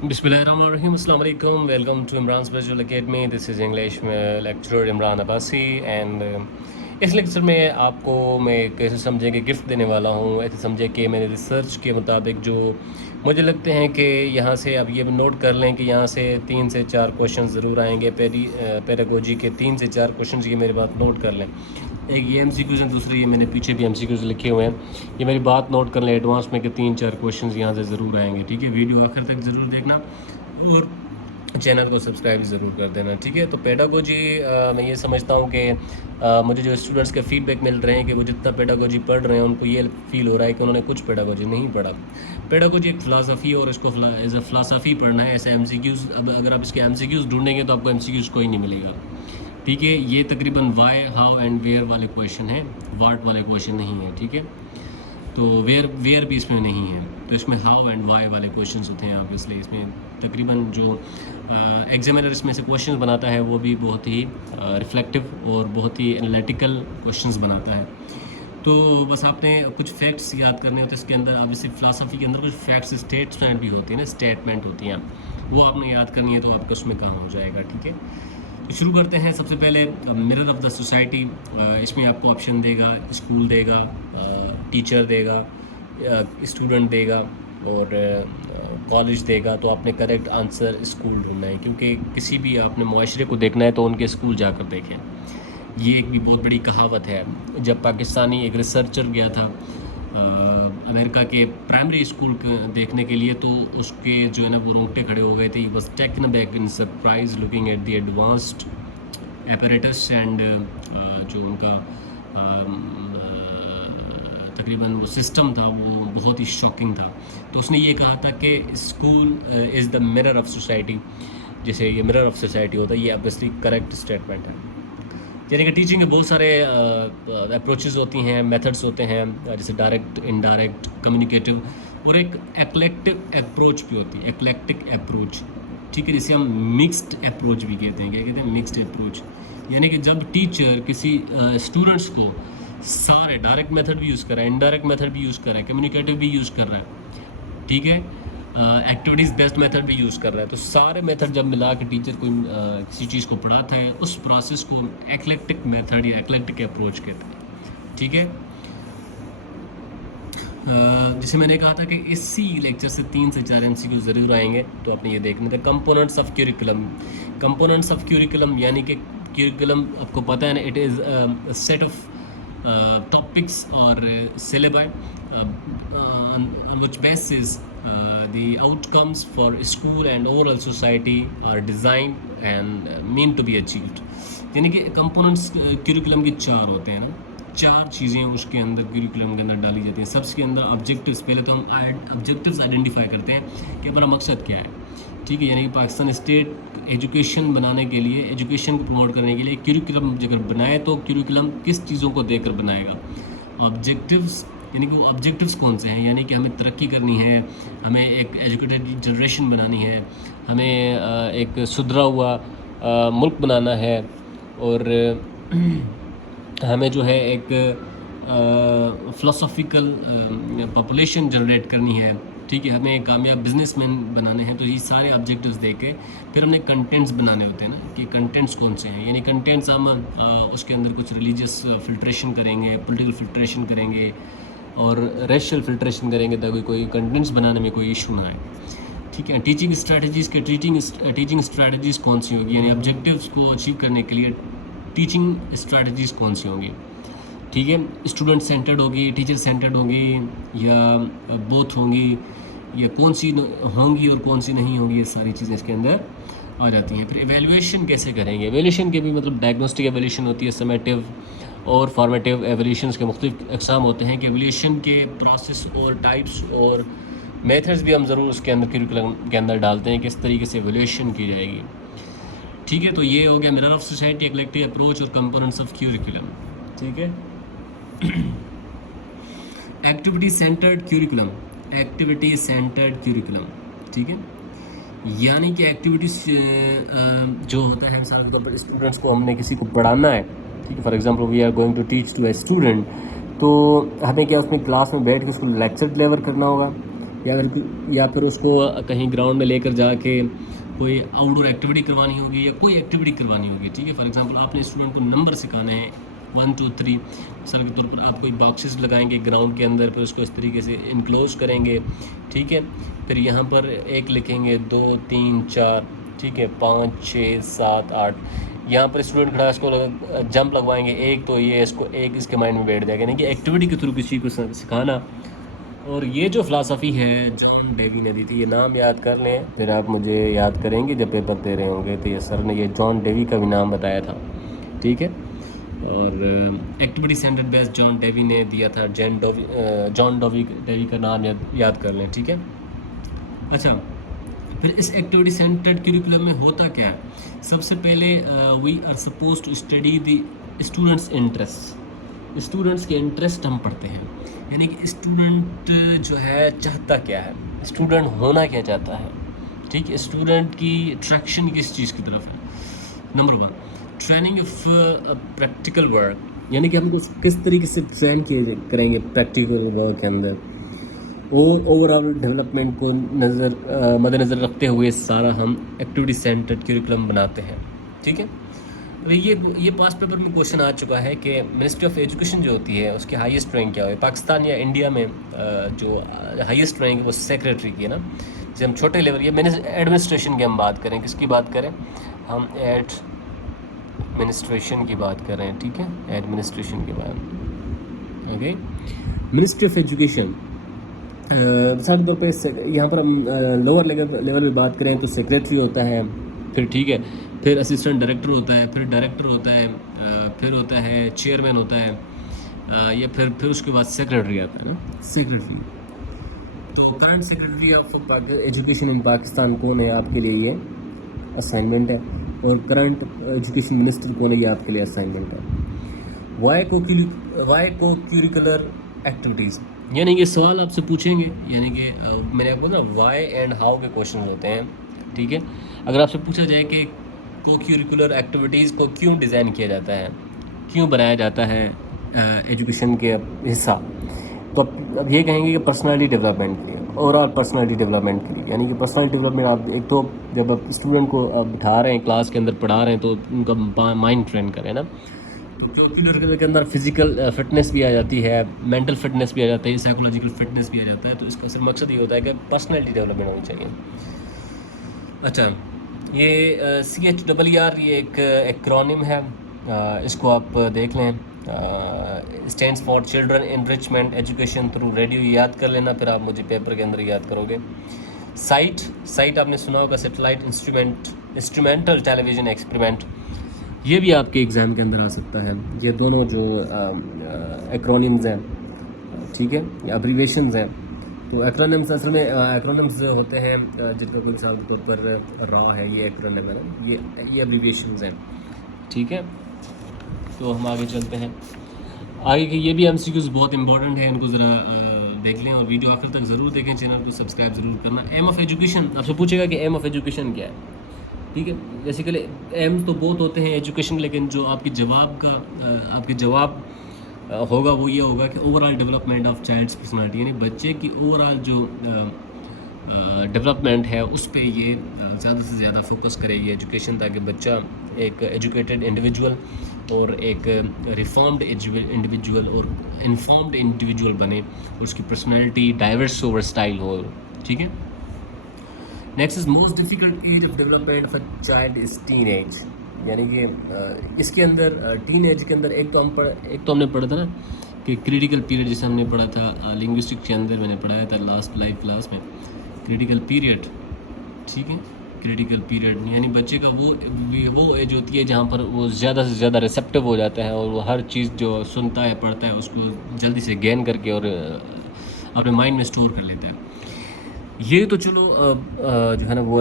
Bismillahirrahmanirrahim. Assalamu alaikum. Welcome to Imran's Visual Academy. This is English lecturer Imran Abbasi and इस lecture में आपको मैं कैसे समझे कि गिफ्ट देने वाला हूँ। ऐसे समझे कि मैंने रिसर्च के मुताबिक जो मुझे लगते हैं कि यहाँ से आप ये नोट कर लें कि यहाँ से 3 से 4 क्वेश्चन ज़रूर आएंगे। पेडागोजी के 3 से 4 क्वेश्चन ये मेरी बात नोट कर लें। एक ये MCQs हैं, दूसरे ये मैंने पीछे भी MCQs लिखे हुए हैं। ये मेरी बात नोट कर लें एडवांस में कि 3-4 क्वेश्चंस यहाँ से ज़रूर आएंगे। ठीक है, वीडियो आखिर तक ज़रूर देखना और चैनल को सब्सक्राइब ज़रूर कर देना। ठीक है, तो पेडागोजी मैं ये समझता हूँ कि मुझे जो स्टूडेंट्स के फीडबैक मिल रहे हैं कि वो जितना पेडागोजी पढ़ रहे हैं उनको ये फील हो रहा है कि उन्होंने कुछ पेडागोजी नहीं पढ़ा। पेडागोजी एक फ़िलासफ़ी और इसको एज ए फ़िलासफ़ी पढ़ना है। ऐसे MCQs अब अगर आप इसके MCQs ढूंढेंगे तो आपको MCQs कोई नहीं मिलेगा। ठीक है, ये तकरीबन वाई, हाउ एंड वेयर वाले क्वेश्चन हैं, वाट वाले क्वेश्चन नहीं है। ठीक है, तो वेयर भी इसमें नहीं है, तो इसमें हाउ एंड वाई वाले क्वेश्चंस होते हैं। आप इसलिए इसमें तकरीबन जो एग्जामिनर इसमें से क्वेश्चंस बनाता है वो भी बहुत ही रिफ्लेक्टिव और बहुत ही एनालिटिकल क्वेश्चंस बनाता है। तो बस आपने कुछ फैक्ट्स याद करने होते हैं इसके अंदर। अब इसी फ़िलासफ़ी के अंदर कुछ फैक्ट्स स्टेटमेंट भी होती है ना, स्टेटमेंट होती हैं, वो आपने याद करनी है तो आपका उसमें कहाँ हो जाएगा। ठीक है, तो शुरू करते हैं। सबसे पहले मिरर ऑफ द सोसाइटी, इसमें आपको ऑप्शन देगा, स्कूल देगा, टीचर देगा, स्टूडेंट देगा और कॉलेज देगा। तो आपने करेक्ट आंसर स्कूल ढूंढना है, क्योंकि किसी भी आपने मुआशरे को देखना है तो उनके स्कूल जाकर देखें। ये एक भी बहुत बड़ी कहावत है। जब पाकिस्तानी एक रिसर्चर गया था अमेरिका के प्राइमरी स्कूल देखने के लिए, तो उसके जो है ना वो रोंगटे खड़े हो गए थे। He was taken back in surprise looking at the advanced apparatus and जो उनका तकरीबन वो सिस्टम था वो बहुत ही शॉकिंग था। तो उसने ये कहा था कि school is the mirror of society. जैसे ये मिरर ऑफ सोसाइटी होता है, ये ऑब्वियसली करेक्ट स्टेटमेंट है। यानी कि टीचिंग के बहुत सारे अप्रोचेस होती हैं, मेथड्स होते हैं, जैसे डायरेक्ट, इनडायरेक्ट, कम्युनिकेटिव और एक एक्लेक्टिव अप्रोच भी होती है, एक्लेक्टिक अप्रोच। ठीक है, जिसे हम मिक्स्ड अप्रोच भी कहते हैं। क्या कहते हैं? Mixed approach. यानी कि जब टीचर किसी स्टूडेंट्स को सारे डायरेक्ट मेथड भी यूज़ कर रहा है, इनडायरेक्ट मेथड भी यूज़ कर रहा है, कम्युनिकेटिव भी यूज़ कर रहा है, ठीक है, एक्टिविटीज़ बेस्ड मेथड भी यूज़ कर रहा है, तो सारे मेथड जब मिला के टीचर कोई किसी चीज़ को पढ़ाता है, उस प्रोसेस को एक्लेक्टिक मेथड या एक्लेक्टिक अप्रोच कहते हैं। ठीक है, जैसे मैंने कहा था कि इसी लेक्चर से 3 से 4 MCQ ज़रूर आएंगे, तो आपने ये देखना था। Components of curriculum. Components of curriculum यानी कि क्यूरिकुलम आपको पता है ना, it is set of topics or syllabi on which basis the outcomes for school and overall society are designed and meant to be achieved। यानी कि components curriculum के 4 होते हैं ना, 4 चीज़ें उसके अंदर क्यूरिकुलम के अंदर डाली जाती हैं। सबसे अंदर ऑब्जेक्टिव्स। पहले तो हम ऑब्जेक्टिव्स आइडेंटिफाई करते हैं कि हमारा मकसद क्या है। ठीक है, यानी कि पाकिस्तान स्टेट एजुकेशन बनाने के लिए, एजुकेशन को प्रमोट करने के लिए क्यूरिकुलम अगर बनाए तो क्यूरिकुलम किस चीज़ों को देकर बनाएगा। ऑब्जेक्टिव्स, यानी कि वो ऑब्जेक्टिव्स कौन से हैं, यानी कि हमें तरक्की करनी है, हमें एक एजुकेटेड जनरेशन बनानी है, हमें एक सुधरा हुआ मुल्क बनाना है, और हमें जो है एक फ़िलासफ़िकल पॉपुलेशन जनरेट करनी है। ठीक है, हमें कामयाब बिजनेसमैन बनाने हैं। तो ये सारे ऑब्जेक्टिव्स दे के फिर हमने कंटेंट्स बनाने होते हैं ना, कि कंटेंट्स कौन से हैं। यानी कंटेंट्स हम उसके अंदर कुछ रिलीजियस फ़िल्ट्रेशन करेंगे, पॉलिटिकल फ़िल्ट्रेशन करेंगे और रेशियल फ़िल्ट्रेशन करेंगे, ताकि कोई कंटेंट्स बनाने में कोई इशू ना आए। ठीक है, टीचिंग स्ट्रैटेजीज़ के टीचिंग स्ट्रैटेजीज़ कौन सी होगी, यानी ऑब्जेक्टिव्स को अचीव करने के लिए टीचिंग स्ट्रैटेजीज़ कौन सी होंगी। ठीक है, स्टूडेंट सेंटर्ड होगी, टीचर सेंटर्ड होगी, या बोथ होंगी, या कौन सी होंगी और कौन सी नहीं होंगी, ये सारी चीज़ें इसके अंदर आ जाती हैं। फिर एवेल्यूएशन कैसे करेंगे। एवेल्यूएशन के भी मतलब डायग्नोस्टिक एवेल्यूएशन होती है, समेटिव और फॉर्मेटिव एवेल्यूशंस के मुख्तलिफ अक़साम होते हैं। कि एवेल्यूएशन के प्रोसेस और टाइप्स और मेथड्स भी हम ज़रूर उसके अंदर करिकुलम के अंदर डालते हैं, किस तरीके से एवेल्यूएशन की जाएगी। ठीक है, तो ये हो गया मिरर ऑफ सोसाइटी, एक्लेक्टिव अप्रोच और कंपोनेंट्स ऑफ क्यूरिकुलम। ठीक है, activity centred curriculum. Activity centred curriculum, ठीक है, यानी कि एक्टिविटीज़ जो होता है, मिसाल के तौर पर स्टूडेंट्स को हमने किसी को पढ़ाना है। ठीक है, for example we are going to teach to a student, तो हमें क्या उसमें क्लास में बैठ के उसको लेक्चर डिलीवर करना होगा, या फिर उसको कहीं ग्राउंड में लेकर जाके कोई आउटडोर एक्टिविटी करवानी होगी या कोई एक्टिविटी करवानी होगी, ठीक है। फॉर एग्जांपल आपने स्टूडेंट को नंबर सिखाने हैं 1 2 3, मिसाल के तौर पर आप कोई बॉक्सेस लगाएंगे ग्राउंड के अंदर, फिर उसको इस तरीके से इनक्लोज करेंगे, ठीक है। फिर यहाँ पर 1 लिखेंगे, 2 3 4, ठीक है, 5 6 7 8। यहाँ पर स्टूडेंट खड़ा इसको जंप लगवाएंगे 1, तो ये इसको 1 इसके माइंड में बैठ जाएगा, यानी कि एक्टिविटी के थ्रू किसी को सिखाना। और ये जो फ़िलासफ़ी है जॉन डेवी ने दी थी, ये नाम याद कर लें, फिर आप मुझे याद करेंगे जब पेपर दे रहे होंगे, तो ये सर ने ये जॉन डेवी का भी नाम बताया था, ठीक है। और activity centred based John Dewey ने दिया था, जॉन डेवी का नाम याद कर लें, ठीक है। अच्छा, फिर इस एक्टिविटी सेंटर्ड करिकुलम में होता क्या है? सबसे पहले we are suppose to study the students interest, students के इंटरेस्ट हम पढ़ते हैं, यानी कि स्टूडेंट जो है चाहता क्या है, स्टूडेंट होना क्या चाहता है, ठीक है। स्टूडेंट की अट्रैक्शन किस चीज़ की तरफ है। Number 1, training of practical work, यानी कि हमको किस तरीके से ट्रेन किए करेंगे प्रैक्टिकल वर्क के अंदर, और ओवरऑल डेवलपमेंट को मद्देनज़र रखते हुए सारा हम एक्टिविटी सेंटर्ड करिकुलम बनाते हैं, ठीक है। तो ये पास्ट पेपर में क्वेश्चन आ चुका है कि मिनिस्ट्री ऑफ एजुकेशन जो होती है उसकी हाईएस्ट रैंक क्या है। पाकिस्तान या इंडिया में जो हाईएस्ट रैंक है वो सेक्रेटरी की है ना। जैसे हम छोटे लेवल या एडमिनिस्ट्रेशन की हम बात करें, किसकी बात करें, हम एडमिनिस्ट्रेशन की बात कर रहे हैं, ठीक है, एडमिनिस्ट्रेशन की बात, ओके। मिनिस्ट्री ऑफ एजुकेशन मिसाल के तौर पर यहाँ पर हम लोअर लेवल में बात करें तो सेक्रेटरी होता है, फिर ठीक है, फिर असिस्टेंट डायरेक्टर होता है, फिर डायरेक्टर होता है, फिर होता है चेयरमैन होता है, या फिर उसके बाद सेक्रेटरी आता है ना, सेक्रेटरी। तो current secretary of education in Pakistan कौन है, आपके लिए ये असाइनमेंट है। और करंट एजुकेशन मिनिस्टर कौन है, ये आपके लिए असाइनमेंट है। वाई को क्यूरिकुलर एक्टिविटीज़, यानी कि सवाल आपसे पूछेंगे, यानी कि मैंने आपको ना वाई एंड हाउ के क्वेश्चन होते हैं, ठीक है। अगर आपसे पूछा जाए कि को क्यूरिकुलर एक्टिविटीज़ को क्यों डिज़ाइन किया जाता है, क्यों बनाया जाता है एजुकेशन के हिस्सा, तो अब ये कहेंगे कि पर्सनालिटी डेवलपमेंट के लिए, ओवरऑल पर्सनालिटी डेवलपमेंट के लिए, यानी कि पर्सनालिटी डेवलपमेंट आप एक तो जब आप स्टूडेंट को बिठा रहे हैं क्लास के अंदर पढ़ा रहे हैं तो उनका माइंड ट्रेन करें ना। तो क्यूरिकुलर के अंदर फिजिकल फिटनेस भी आ जाती है, मेंटल फिटनेस भी आ जाता है, साइकोलॉजिकल फिटनेस भी आ जाता है। तो इसका सिर्फ मकसद ये होता है कि पर्सनालिटी डेवलपमेंट होनी चाहिए। अच्छा, ये CHRR ये एक एक्रोनिम है, इसको आप देख लें, stands for children enrichment education through radio, याद कर लेना, फिर आप मुझे पेपर के अंदर याद करोगे। साइट आपने सुना होगा, सेटेलाइट इंस्ट्रूमेंटल टेलीविज़न एक्सपेरिमेंट, ये भी आपके एग्ज़ाम के अंदर आ सकता है। ये दोनों जो एक्रोनिम्स हैं, ठीक है, या अब्रीविएशंस हैं। तो एक्रोनिम्स असल में एक्रोनिम्स होते हैं जिनका कोई मिसाल के तौर पर रॉ है, ये एक्रोनिम है ना, ये अब्रीविएशंस हैं, ठीक है। तो हम आगे चलते हैं, आगे के ये भी MCQs बहुत इंपॉर्टेंट है, इनको ज़रा देख लें और वीडियो आखिर तक ज़रूर देखें, चैनल को सब्सक्राइब ज़रूर करना। एम ऑफ एजुकेशन, आपसे पूछेगा कि एम ऑफ एजुकेशन क्या है, ठीक है। बेसिकली एम तो बहुत होते हैं एजुकेशन, लेकिन जो आपके जवाब होगा वो ये होगा कि overall development of child's personality, यानी बच्चे की ओवरऑल जो डेवलपमेंट है उस पर ये ज़्यादा से ज़्यादा फोकस करेगी एजुकेशन, ताकि बच्चा एक एजुकेटेड इंडिविजुअल और एक रिफॉर्म्ड इंडिविजुअल और इन्फॉर्म्ड इंडिविजुअल बने, और उसकी पर्सनैलिटी डाइवर्स ओवर स्टाइल हो, ठीक है। Next is most difficult age of development of a child is teen age, यानी कि इसके अंदर टीन एज के अंदर एक तो हमने पढ़ा था ना कि क्रिटिकल पीरियड, जिसे हमने पढ़ा था लिंग्विस्टिक्स के अंदर, मैंने पढ़ाया था लास्ट लाइव क्लास में, क्रिटिकल पीरियड, ठीक है। क्रिटिकल पीरियड यानी बच्चे का वो एज होती है जहाँ पर वो ज़्यादा से ज़्यादा रिसेप्टिव हो जाता है और वो हर चीज़ जो सुनता है पढ़ता है उसको जल्दी से गेन करके और अपने माइंड में स्टोर कर लेता है। ये तो चलो जो है ना वो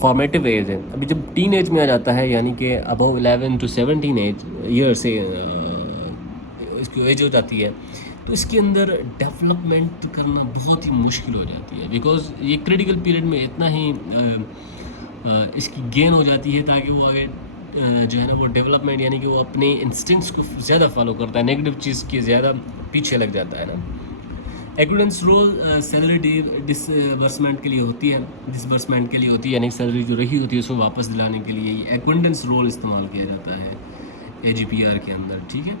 फॉर्मेटिव एज है। अभी जब टीन एज में आ जाता है, यानी कि अबव 11 to 17 ईयर से इसकी एज हो जाती है, तो इसके अंदर डेवलपमेंट करना बहुत ही मुश्किल हो जाती है, बिकॉज ये क्रिटिकल पीरियड में इतना ही इसकी गेन हो जाती है ताकि वो आगे जो है ना वो डेवलपमेंट, यानी कि वो अपने इंस्टिंक्ट्स को ज़्यादा फॉलो करता है, नेगेटिव चीज़ के ज़्यादा पीछे लग जाता है ना। एक्विडेंस रोल सैलरी डिसबर्समेंट के लिए होती है, डिसबर्समेंट के लिए होती है, यानी सैलरी जो रही होती है उसको वापस दिलाने के लिए ये एक्विडेंस रोल इस्तेमाल किया जाता है AGPR के अंदर, ठीक है।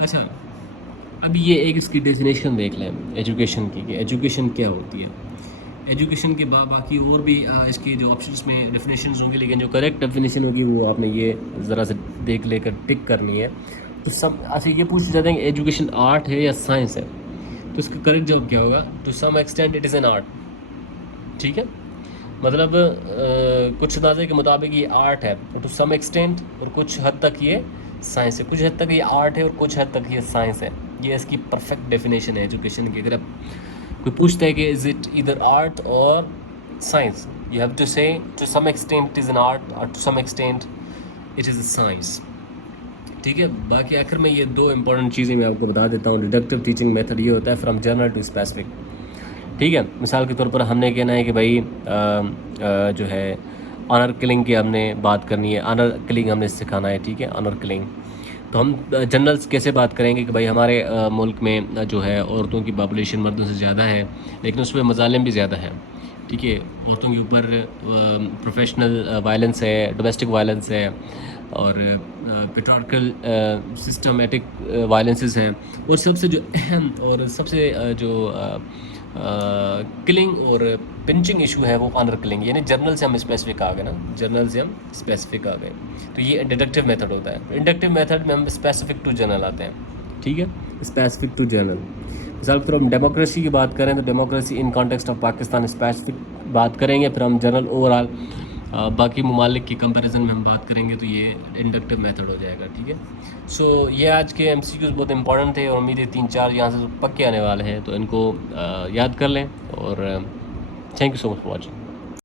अच्छा, अब ये एक इसकी डेफिनेशन देख लें एजुकेशन की, कि एजुकेशन क्या होती है। एजुकेशन के बाकी और भी इसकी जो ऑप्शंस में डेफिनेशंस होंगी, लेकिन जो करेक्ट डेफिनेशन होगी वो आपने ये ज़रा से देख लेकर टिक करनी है। तो सब अच्छा ये पूछ जाते हैं कि एजुकेशन आर्ट है या साइंस है, तो इसका करेक्ट जवाब क्या होगा? To some extent it is an art, ठीक है। मतलब कुछ अंदाजे के मुताबिक ये आर्ट है, टू सम एक्सटेंट, और कुछ हद तक ये साइंस है, कुछ हद तक ये आर्ट है और कुछ हद तक ये साइंस है। ये इसकी परफेक्ट डेफिनेशन है एजुकेशन की। अगर आप कोई पूछता है कि इज़ इट इधर आर्ट और science, you have to say to some extent it is an art और to some extent it is a science, ठीक है। बाकी आखिर में ये दो इंपॉर्टेंट चीज़ें मैं आपको बता देता हूँ। डिडक्टिव टीचिंग मेथड ये होता है फ्रॉम जनरल टू स्पेसिफिक, ठीक है। मिसाल के तौर पर हमने कहना है कि भाई जो है ऑनर किलिंग की हमने बात करनी है, ऑनर किलिंग हमने सिखाना है, ठीक है, ऑनर किलिंग। तो हम जनरल्स कैसे बात करेंगे कि भाई हमारे मुल्क में जो है औरतों की पॉपुलेशन मर्दों से ज़्यादा है, लेकिन उसमें मज़ालिम भी ज़्यादा है, ठीक है। औरतों के ऊपर प्रोफेशनल वायलेंस है, डोमेस्टिक वायलेंस है, और पेट्रियार्कल सिस्टमेटिक वायलेंसेस हैं। और सबसे जो अहम और सबसे जो किलिंग और पिंचिंग इशू है वो ऑनर किलिंग, यानी जर्नल से हम स्पेसिफिक आ गए ना, जर्नल से हम स्पेसिफिक आ गए। तो ये डिडक्टिव मेथड होता है। इंडक्टिव मेथड में हम स्पेसिफिक टू जर्नल आते हैं, ठीक है, स्पेसिफिक टू जर्नल। मिसाल के तौर हम डेमोक्रेसी की बात करें तो democracy in context of Pakistan specific बात करेंगे, फिर हम जनरल ओवरऑल बाकी ममालिक की कंपैरिजन में हम बात करेंगे तो ये इंडक्टिव मेथड हो जाएगा, ठीक है। सो ये आज के MCQs बहुत इंपॉर्टेंट थे और उम्मीद है 3-4 यहाँ से पक्के आने वाले हैं, तो इनको याद कर लें। और thank you so much for watching.